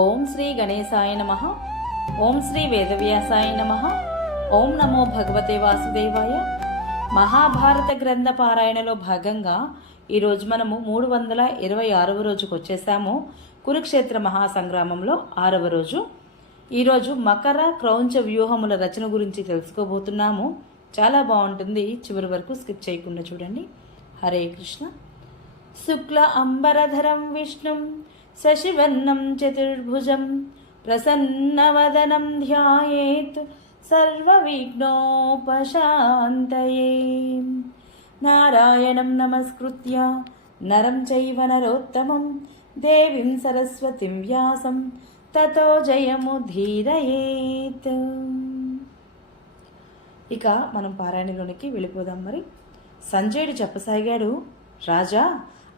ఓం శ్రీ గణేశాయ నమః. ఓం శ్రీ వేదవ్యాసాయ నమః. ఓం నమో భగవతే వాసుదేవాయ. మహాభారత గ్రంథ పారాయణలో భాగంగా ఈరోజు మనము 326వ రోజుకు వచ్చేసాము. కురుక్షేత్ర మహాసంగ్రామంలో 6వ రోజు. ఈరోజు మకర క్రౌంచ వ్యూహముల రచన గురించి తెలుసుకోబోతున్నాము. చాలా బాగుంటుంది, చివరి వరకు స్కిప్ చేయకుండా చూడండి. హరే కృష్ణ. శుక్ల అంబరధరం విష్ణుం శశివర్ణం చతుర్భుజం ప్రసన్నవదనం ధ్యాయేత్ సర్వవిఘ్నోపశాంతయే. నారాయణం నమస్కృత్య నరం చైవ నరోత్తమం దేవీం సరస్వతిం వ్యాసం తతో జయముధీరయేత్. ఇక మనం పారాయణలోనికి వెళ్ళిపోదాం. మరి సంజయుడు చెప్పసాగాడు, రాజా,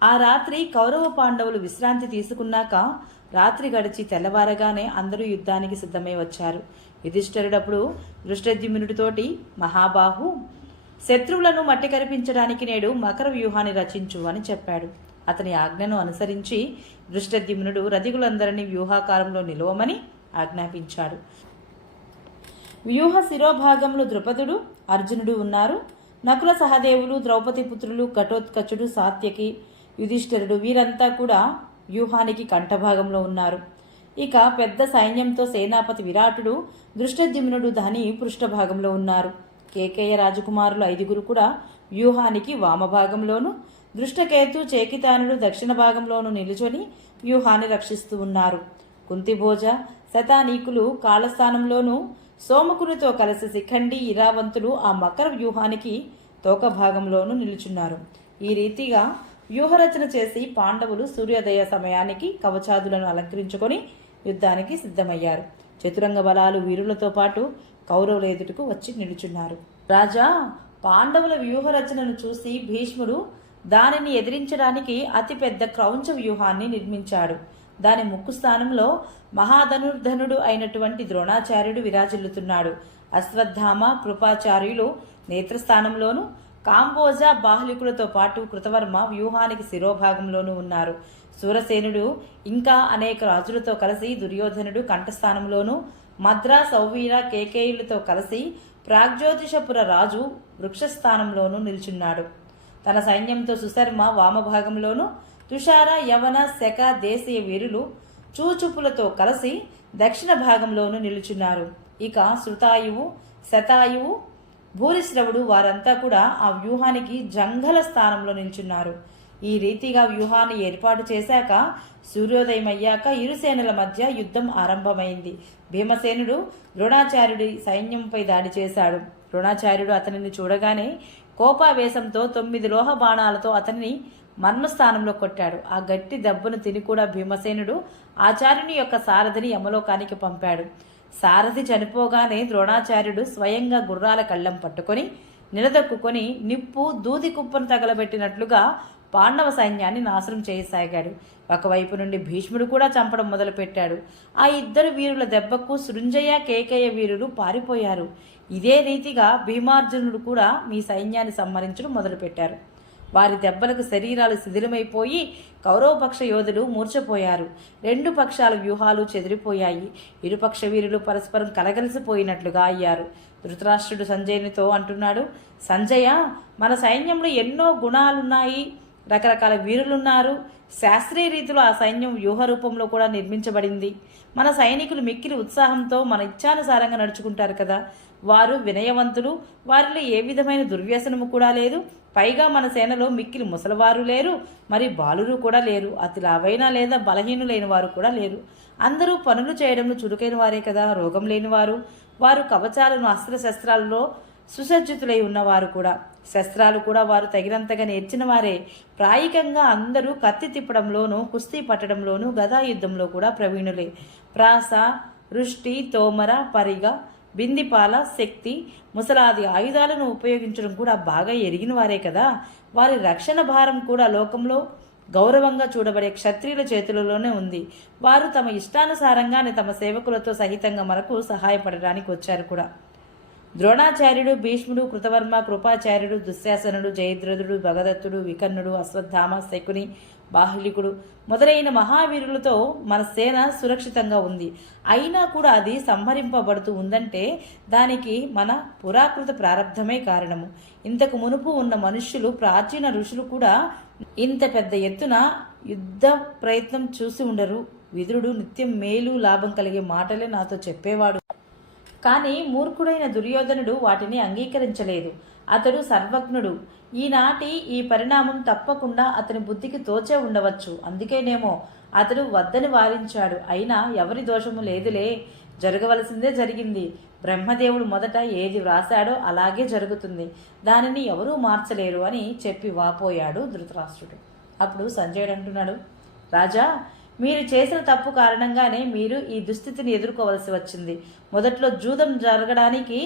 ఆ రాత్రి కౌరవ పాండవులు విశ్రాంతి తీసుకున్నాక రాత్రి గడిచి తెల్లవారగానే అందరూ యుద్ధానికి సిద్ధమై వచ్చారు. యుధిష్ఠిరుడప్పుడు దృష్టద్యుమ్నుడితోటి, మహాబాహు, శత్రువులను మట్టి కరిపించడానికి నేడు మకర వ్యూహాన్ని రచించు అని చెప్పాడు. అతని ఆజ్ఞను అనుసరించి దృష్టద్యుమ్నుడు రథికులందరినీ వ్యూహాకారంలో నిలవమని ఆజ్ఞాపించాడు. వ్యూహ శిరోభాగంలో ద్రుపదుడు, అర్జునుడు ఉన్నారు. నకుల సహదేవులు, ద్రౌపది పుత్రులు, ఘటోత్కచుడు, సాత్యకి, యుధిష్ఠిరుడు వీరంతా కూడా వ్యూహానికి కంఠభాగంలో ఉన్నారు. ఇక పెద్ద సైన్యంతో సేనాపతి విరాటుడు, దృష్టద్యుమ్నుడు ధని పృష్ఠభాగంలో ఉన్నారు. కేకేయ రాజకుమారులు 5 కూడా వ్యూహానికి వామభాగంలోను, దృష్టకేతు, చేకితానుడు దక్షిణ భాగంలోనూ నిలుచొని వ్యూహాన్ని రక్షిస్తూ ఉన్నారు. కుంతిభోజ, శతానీకులు కాళస్థానంలోనూ, సోమకునితో కలిసి శిఖండి, ఇరావంతులు ఆ మకర వ్యూహానికి తోక భాగంలోనూ నిలుచున్నారు. ఈ రీతిగా వ్యూహరచన చేసి పాండవులు సూర్యోదయ సమయానికి కవచాదులను అలంకరించుకొని యుద్ధానికి సిద్ధమయ్యారు. చతురంగ బలాలు వీరులతో పాటు కౌరవుల ఎదుటకు వచ్చి నిలుచున్నారు. రాజా, పాండవుల వ్యూహరచనను చూసి భీష్ముడు దానిని ఎదిరించడానికి అతిపెద్ద క్రౌంచ వ్యూహాన్ని నిర్మించాడు. దాని ముక్కు స్థానంలో మహాధనుర్ధనుడు అయినటువంటి ద్రోణాచార్యుడు విరాజిల్లుతున్నాడు. అశ్వత్థామ, కృపాచార్యులు నేత్రస్థానంలోను, కాంబోజ, బాహ్లికులతో పాటు కృతవర్మ వ్యూహానికి శిరోభాగంలోనూ ఉన్నారు. సూరసేనుడు ఇంకా అనేక రాజులతో కలిసి దుర్యోధనుడు కంఠస్థానంలోను, మద్ర, సౌవీర, కేకేయులతో కలిసి ప్రాగ్జ్యోతిషపుర రాజు వృక్షస్థానంలోనూ నిల్చున్నాడు. తన సైన్యంతో సుశర్మ వామభాగంలోను, తుషార, యవన, శక దేశీయ వీరులు చూచుపులతో కలిసి దక్షిణ భాగంలోనూ నిలుచున్నారు. ఇక శృతాయువు, శతాయువు, భూరిశ్రవుడు వారంతా కూడా ఆ వ్యూహానికి జంఘల స్థానంలో నిల్చున్నారు. ఈ రీతిగా వ్యూహాన్ని ఏర్పాటు చేశాక సూర్యోదయం అయ్యాక ఇరు సేనల మధ్య యుద్ధం ఆరంభమైంది. భీమసేనుడు ద్రోణాచార్యుడి సైన్యంపై దాడి చేశాడు. ద్రోణాచార్యుడు అతనిని చూడగానే కోపావేశంతో 9 లోహ బాణాలతో అతనిని మర్మస్థానంలో కొట్టాడు. ఆ గట్టి దెబ్బను తిని కూడా భీమసేనుడు ఆచార్యుని యొక్క సారథిని యమలోకానికి పంపాడు. సారథి చనిపోగానే ద్రోణాచార్యుడు స్వయంగా గుర్రాల కళ్ళం పట్టుకొని నిలదొక్కుని నిప్పు దూది కుప్పను తగలబెట్టినట్లుగా పాండవ సైన్యాన్ని నాశనం చేయసాగాడు. ఒకవైపు నుండి భీష్ముడు కూడా చంపడం మొదలుపెట్టాడు. ఆ 2 వీరుల దెబ్బకు సృంజయ, కేకేయ వీరులు పారిపోయారు. ఇదే రీతిగా భీమార్జునుడు కూడా మీ సైన్యాన్ని సంహరించడం మొదలుపెట్టారు. వారి దెబ్బలకు శరీరాలు శిథిలమైపోయి కౌరవపక్ష యోధులు మూర్ఛపోయారు. 2 పక్షాల వ్యూహాలు చెదిరిపోయాయి. ఇరుపక్ష వీరులు పరస్పరం కలగలిసిపోయినట్లుగా అయ్యారు. ధృతరాష్ట్రుడు సంజయునితో అంటున్నాడు, సంజయ, మన సైన్యంలో ఎన్నో గుణాలున్నాయి, రకరకాల వీరులున్నారు. శాస్త్రీయ రీతిలో ఆ సైన్యం వ్యూహ రూపంలో కూడా నిర్మించబడింది. మన సైనికులు మిక్కిలి ఉత్సాహంతో మన ఇచ్ఛానుసారంగా నడుచుకుంటారు కదా. వారు వినయవంతులు, వారిలో ఏ విధమైన దుర్వ్యసనము కూడా లేదు. పైగా మన సేనలో మిక్కిలి ముసలివారు లేరు, మరి బాలురు కూడా లేరు, అతి లావైన లేదా బలహీనులైన వారు కూడా లేరు. అందరూ పనులు చేయడంలో చురుకైన వారే కదా, రోగం లేనివారు. వారు కవచాలను, అస్త్రశస్త్రాలలో సుసజ్జితులై ఉన్నవారు కూడా. శస్త్రాలు కూడా వారు తగినంతగా నేర్చిన వారే. ప్రాయికంగా అందరూ కత్తి తిప్పడంలోనూ, కుస్తీ పట్టడంలోనూ, గదా యుద్ధంలో కూడా ప్రవీణులే. ప్రాస, రుష్టి, తోమర, పరిగ, బిందిపాల, శక్తి, ముసలాది ఆయుధాలను ఉపయోగించడం కూడా బాగా ఎరిగిన వారే కదా. వారి రక్షణ భారం కూడా లోకంలో గౌరవంగా చూడబడే క్షత్రియుల చేతులలోనే ఉంది. వారు తమ ఇష్టానుసారంగానే తమ సేవకులతో సహితంగా మనకు సహాయపడడానికి వచ్చారు కూడా. ద్రోణాచార్యుడు, భీష్ముడు, కృతవర్మ, కృపాచార్యుడు, దుశ్శాసనుడు, జయద్రథుడు, భగదత్తుడు, వికర్ణుడు, అశ్వత్థామ, శకుని, బాహ్లికుడు మొదలైన మహావీరులతో మన సేన సురక్షితంగా ఉంది. అయినా కూడా అది సంహరింపబడుతూ ఉందంటే దానికి మన పురాకృత ప్రారంధమే కారణము. ఇంతకు మునుపు ఉన్న మనుష్యులు, ప్రాచీన ఋషులు కూడా ఇంత పెద్ద ఎత్తున యుద్ధ ప్రయత్నం చూసి ఉండరు. విదురుడు నిత్యం మేలు లాభం కలిగే మాటలే నాతో చెప్పేవాడు. కానీ మూర్ఖుడైన దుర్యోధనుడు వాటిని అంగీకరించలేదు. అతడు సర్వజ్ఞుడు. ఈనాటి ఈ పరిణామం తప్పకుండా అతని బుద్ధికి తోచే ఉండవచ్చు. అందుకేనేమో అతడు వద్దని వారించాడు. అయినా ఎవరి దోషము లేదులే, జరగవలసిందే జరిగింది. బ్రహ్మదేవుడు మొదట ఏది వ్రాశాడో అలాగే జరుగుతుంది, దానిని ఎవరూ మార్చలేరు అని చెప్పి వాపోయాడు ధృతరాష్ట్రుడు. అప్పుడు సంజయుడు అంటున్నాడు, రాజా, మీరు చేసిన తప్పు కారణంగానే మీరు ఈ దుస్థితిని ఎదుర్కోవలసి వచ్చింది. మొదట్లో జూదం జరగడానికి,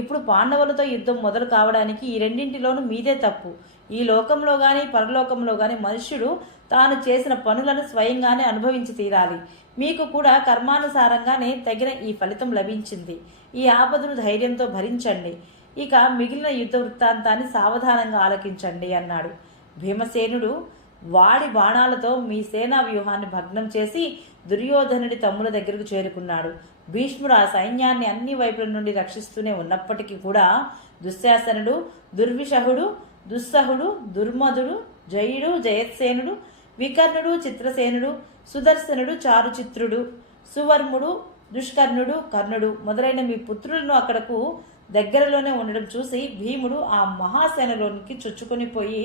ఇప్పుడు పాండవులతో యుద్ధం మొదలు కావడానికి ఈ రెండింటిలోనూ మీదే తప్పు. ఈ లోకంలో గాని పరలోకంలో గాని మనుష్యుడు తాను చేసిన పనులను స్వయంగానే అనుభవించి తీరాలి. మీకు కూడా కర్మానుసారంగానే తగిన ఈ ఫలితం లభించింది. ఈ ఆపదను ధైర్యంతో భరించండి. ఇక మిగిలిన యుద్ధ వృత్తాంతాన్ని సావధానంగా ఆలకించండి అన్నాడు. భీమసేనుడు వాడి బాణాలతో మీ సేనా వ్యూహాన్ని భగ్నం చేసి దుర్యోధనుడి తమ్ముల దగ్గరకు చేరుకున్నాడు. భీష్ముడు ఆ సైన్యాన్ని అన్ని వైపుల నుండి రక్షిస్తూనే ఉన్నప్పటికీ కూడా దుశ్శాసనుడు, దుర్విషహుడు, దుస్సహుడు, దుర్మధుడు, జయుడు, జయత్సేనుడు, వికర్ణుడు, చిత్రసేనుడు, సుదర్శనుడు, చారుచిత్రుడు, సువర్ముడు, దుష్కర్ణుడు, కర్ణుడు మొదలైన మీ పుత్రులను అక్కడకు దగ్గరలోనే ఉండడం చూసి భీముడు ఆ మహాసేనలోనికి చొచ్చుకొని పోయి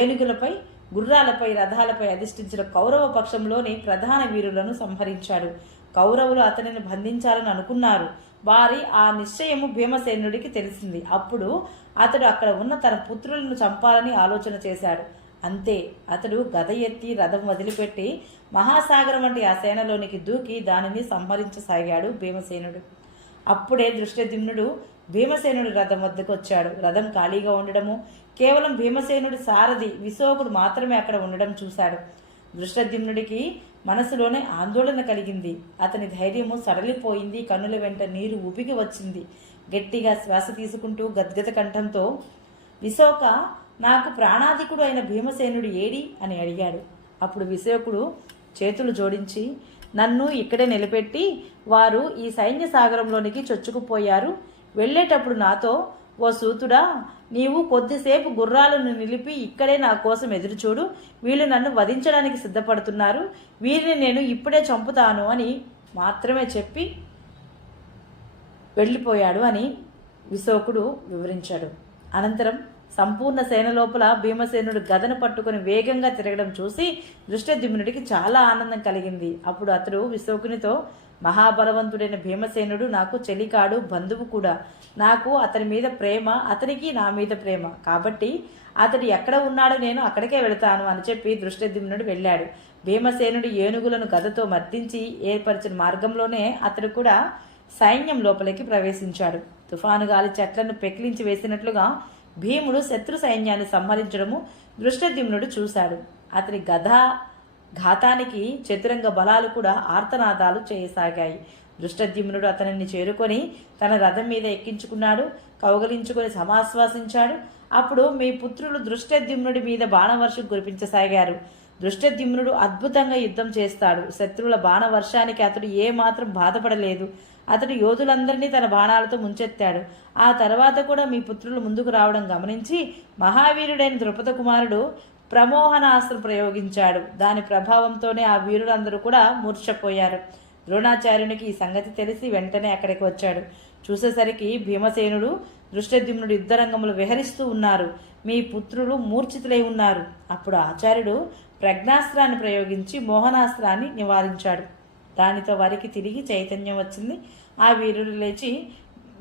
ఏనుగులపై, గుర్రాలపై, రథాలపై అధిష్ఠించిన కౌరవ పక్షంలోని ప్రధాన వీరులను సంహరించాడు. కౌరవులు అతనిని బంధించాలని అనుకున్నారు. వారి ఆ నిశ్చయము భీమసేనుడికి తెలిసింది. అప్పుడు అతడు అక్కడ ఉన్న తన పుత్రులను చంపాలని ఆలోచన చేశాడు. అంతే, అతడు గద ఎత్తి రథం వదిలిపెట్టి మహాసాగరం వంటి ఆ సేనలోనికి దూకి దానిని సంహరించసాగాడు భీమసేనుడు. అప్పుడే దృష్టద్యుమ్నుడు భీమసేనుడి రథం వద్దకు వచ్చాడు. రథం ఖాళీగా ఉండడము, కేవలం భీమసేనుడి సారథి విశోకుడు మాత్రమే అక్కడ ఉండడం చూశాడు. దృష్టద్యుమ్నుడికి మనసులోనే ఆందోళన కలిగింది. అతని ధైర్యము సడలిపోయింది. కన్నుల వెంట నీరు ఉబికి వచ్చింది. గట్టిగా శ్వాస తీసుకుంటూ గద్గద కంఠంతో, విశోక, నాకు ప్రాణాధికుడు అయిన భీమసేనుడు ఏడి అని అడిగాడు. అప్పుడు విశోకుడు చేతులు జోడించి, నన్ను ఇక్కడే నిలబెట్టి వారు ఈ సైన్య సాగరంలోనికి చొచ్చుకుపోయారు. వెళ్ళేటప్పుడు నాతో, ఓ సూతుడా, నీవు కొద్దిసేపు గుర్రాలను నిలిపి ఇక్కడే నా కోసం ఎదురుచూడు. వీళ్ళు నన్ను వధించడానికి సిద్ధపడుతున్నారు. వీరిని నేను ఇప్పుడే చంపుతాను అని మాత్రమే చెప్పి వెళ్ళిపోయాడు అని విశోకుడు వివరించాడు. అనంతరం సంపూర్ణ సేన లోపల భీమసేనుడు గదను పట్టుకుని వేగంగా తిరగడం చూసి దృష్టద్యుమ్నుడికి చాలా ఆనందం కలిగింది. అప్పుడు అతడు విశోకునితో, మహాబలవంతుడైన భీమసేనుడు నాకు చెలికాడు, బంధువు కూడా. నాకు అతని మీద ప్రేమ, అతనికి నా మీద ప్రేమ. కాబట్టి అతడు ఎక్కడ ఉన్నాడో నేను అక్కడికే వెళతాను అని చెప్పి దృష్టద్యుమ్నుడు వెళ్ళాడు. భీమసేనుడు ఏనుగులను గదతో మర్దించి ఏర్పరిచిన మార్గంలోనే అతడు కూడా సైన్యం లోపలికి ప్రవేశించాడు. తుఫాను గాలి చెట్లను పెకిలించి వేసినట్లుగా భీముడు శత్రు సైన్యాన్ని సంహరించడము దృష్టద్యుమ్నుడు చూశాడు. అతని గదా ఘాతానికి చతురంగ బలాలు కూడా ఆర్తనాదాలు చేయసాగాయి. దృష్టద్యుమ్నుడు అతనిని చేరుకొని తన రథం మీద ఎక్కించుకున్నాడు. కౌగలించుకొని సమాశ్వాసించాడు. అప్పుడు మీ పుత్రులు దృష్టద్యుమ్నుడి మీద బాణవర్షం కురిపించసాగారు. దృష్టద్యుమ్నుడు అద్భుతంగా యుద్ధం చేస్తాడు. శత్రువుల బాణవర్షానికి అతడు ఏమాత్రం బాధపడలేదు. అతడు యోధులందరినీ తన బాణాలతో ముంచెత్తాడు. ఆ తర్వాత కూడా మీ పుత్రులు ముందుకు రావడం గమనించి మహావీరుడైన ద్రుపద కుమారుడు ప్రమోహనాస్త్రం ప్రయోగించాడు. దాని ప్రభావంతోనే ఆ వీరులందరూ కూడా మూర్ఛపోయారు. ద్రోణాచార్యునికి ఈ సంగతి తెలిసి వెంటనే అక్కడికి వచ్చాడు. చూసేసరికి భీమసేనుడు, దృష్టద్యుమ్నుడు యుద్ధరంగంలో విహరిస్తూ ఉన్నారు. మీ పుత్రులు మూర్ఛితులై ఉన్నారు. అప్పుడు ఆచార్యుడు ప్రజ్ఞాస్త్రాన్ని ప్రయోగించి మోహనాస్త్రాన్ని నివారించాడు. దానితో వారికి తిరిగి చైతన్యం వచ్చింది. ఆ వీరుడు లేచి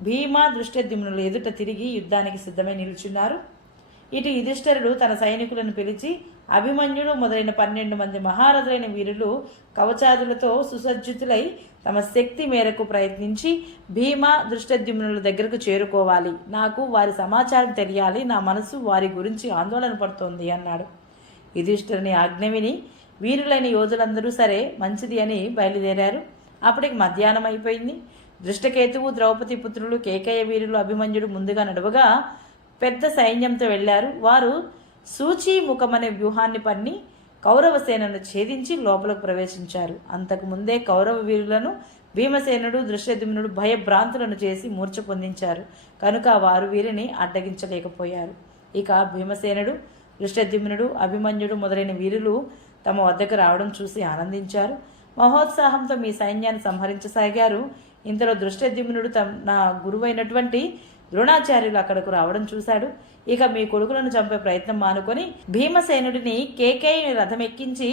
భీమ, దృష్టద్యుమ్నుల ఎదుట తిరిగి యుద్ధానికి సిద్ధమై నిలుచున్నారు. ఇటు యుధిష్ఠిరుడు తన సైనికులను పిలిచి అభిమన్యుడు మొదలైన 12 మంది మహారథులైన వీరులు కవచాదులతో సుసజ్జితులై తమ శక్తి మేరకు ప్రయత్నించి భీమ, దృష్టద్యుమ్నుల దగ్గరకు చేరుకోవాలి. నాకు వారి సమాచారం తెలియాలి. నా మనసు వారి గురించి ఆందోళన పడుతోంది అన్నాడు. యుధిష్ఠిరుని ఆజ్ఞ విని వీరులైన యోధులందరూ సరే మంచిది అని బయలుదేరారు. అప్పటికి మధ్యాహ్నం అయిపోయింది. దృష్టకేతువు, ద్రౌపది పుత్రులు, కేకయ్య వీరులు, అభిమన్యుడు ముందుగా నడువగా పెద్ద సైన్యంతో వెళ్లారు. వారు సూచీముఖమనే వ్యూహాన్ని పన్ని కౌరవ సేనను ఛేదించి లోపలకు ప్రవేశించారు. అంతకు ముందే కౌరవ వీరులను భీమసేనుడు దృష్టద్యుమ్నుడు భయభ్రాంతులను చేసి మూర్ఛ పొందించారు కనుక వారు వీరిని అడ్డగించలేకపోయారు. ఇక భీమసేనుడు దృష్టద్యుమ్నుడు అభిమన్యుడు మొదలైన వీరులు తమ వద్దకు రావడం చూసి ఆనందించారు. మహోత్సాహంతో మీ సైన్యాన్ని సంహరించసాగారు. ఇంతలో దృష్టద్యుమ్నుడు నా గురువైనటువంటి ద్రోణాచార్యులు అక్కడకు రావడం చూశాడు. ఇక మీ కొడుకులను చంపే ప్రయత్నం మానుకొని భీమసేనుడిని కేకేయుని రథమెక్కించి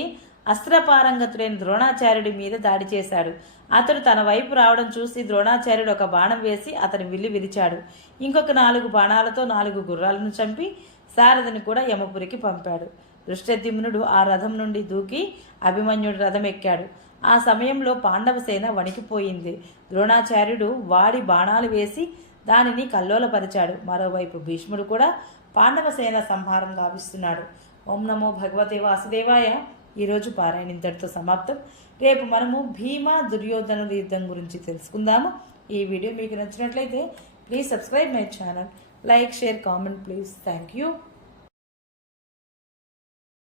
అస్త్రపారంగతుడైన ద్రోణాచార్యుడి మీద దాడి చేశాడు. అతడు తన వైపు రావడం చూసి ద్రోణాచార్యుడు ఒక బాణం వేసి అతని విల్లు విరిచాడు. ఇంకొక 4 బాణాలతో 4 గుర్రాలను చంపి శారదని కూడా యమపురికి పంపాడు. దృష్టద్యుమ్నుడు ఆ రథం నుండి దూకి అభిమన్యుడి రథం ఎక్కాడు. ఆ సమయంలో పాండవ సేన వణికిపోయింది. ద్రోణాచార్యుడు వాడి బాణాలు వేసి దానిని కల్లోలపరిచాడు. మరోవైపు భీష్ముడు కూడా పాండవ సేన సంహారం గావిస్తున్నాడు. ఓం నమో భగవతే వాసుదేవాయ. ఈరోజు పారాయణ ఇంతటితో సమాప్తం. రేపు మనము భీమ దుర్యోధనుల యుద్ధం గురించి తెలుసుకుందాము. ఈ వీడియో మీకు నచ్చినట్లయితే please subscribe my channel. Like, share, comment please. Thank you.